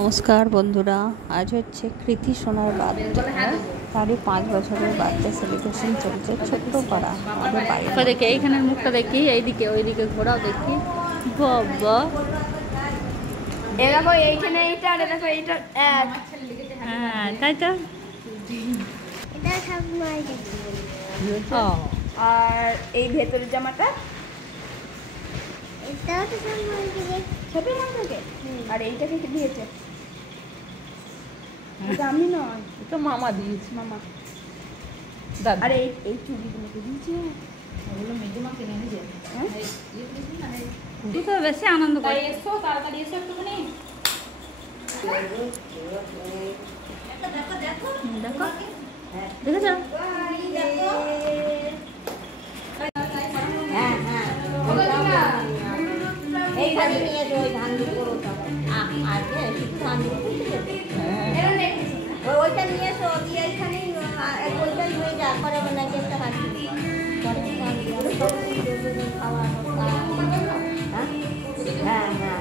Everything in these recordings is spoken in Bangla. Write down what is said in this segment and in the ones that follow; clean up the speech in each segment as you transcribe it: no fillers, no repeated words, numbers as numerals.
নমস্কার বন্ধুরা, আজ হচ্ছে কৃতি সোনার বার্থডে। তারই 5 বছরের বার্থডে সেলিব্রেশন চলছে ছোট্ট পাড়া আমাদের বাইরে। দেখি এইখানের মুখটা দেখি, এইদিকে ওইদিকে ঘোরাও দেখি। বাবা এ দেখো এইখানে এইটা, আর দেখো এইটা এক। হ্যাঁ তাই তো। এটা সব মাইকে। ও আর এই ভেতরের জামাটা এটাও তো সব মাইকে দেখ। ছোট মাকে। আর এইটাকে কি দিয়েছে? এটা আমি নয়, এটা মামা দিয়েছে। মামা। দাদা আর এই চুড়িগুলোকে দিয়েছে। ওগুলো মেজমা কিনে এনেছে। হ্যাঁ? তুই তো বেশি আনন্দ তাই করিস। এসো, তাড়াতাড়ি এসো একটুখানি। দেখো দেখেছো? ওইটা নিয়ে এসো, দিয়ে এইখানেই ওইটাই হয়ে যা করে নাকি একটা হাঁটি খাওয়া হ্যাঁ হ্যাঁ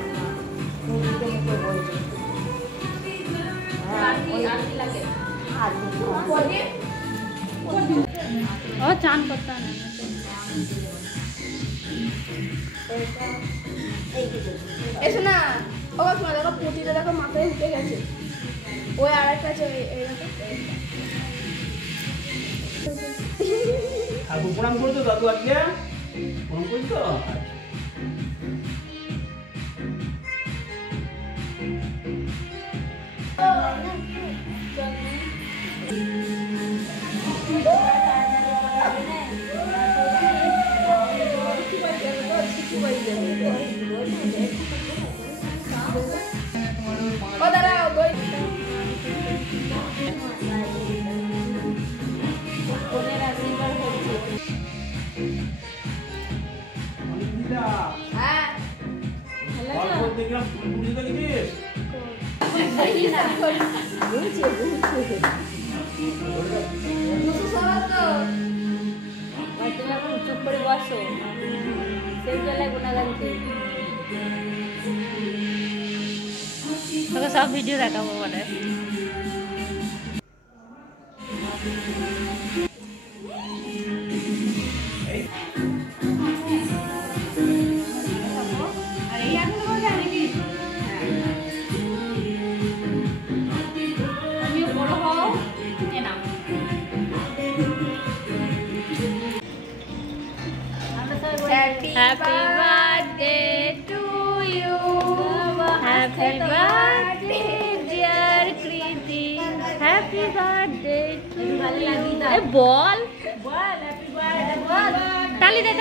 ও চান করতে না। এসো না। ও তোমার দেখো পুঁতিটা দেখো মাথায় উঠে গেছে। ওই আরেকটা আছে, এই দেখো। ঠাকুর প্রণাম করছো দাদু? আজকে প্রণাম করছো? ও দাঁড়াও বই। হ্যাঁ দেখলাম পুজো তো দেখিস। তুমি এখন চুপ করে বসো, সেই বেলায় গুণাগানকে তোকে সব ভিডিও দেখাবো মানে। Happy birthday to you. Happy birthday dear Kriti. Happy birthday to you. বল বল হ্যাপি বার্থডে বল। তালি দে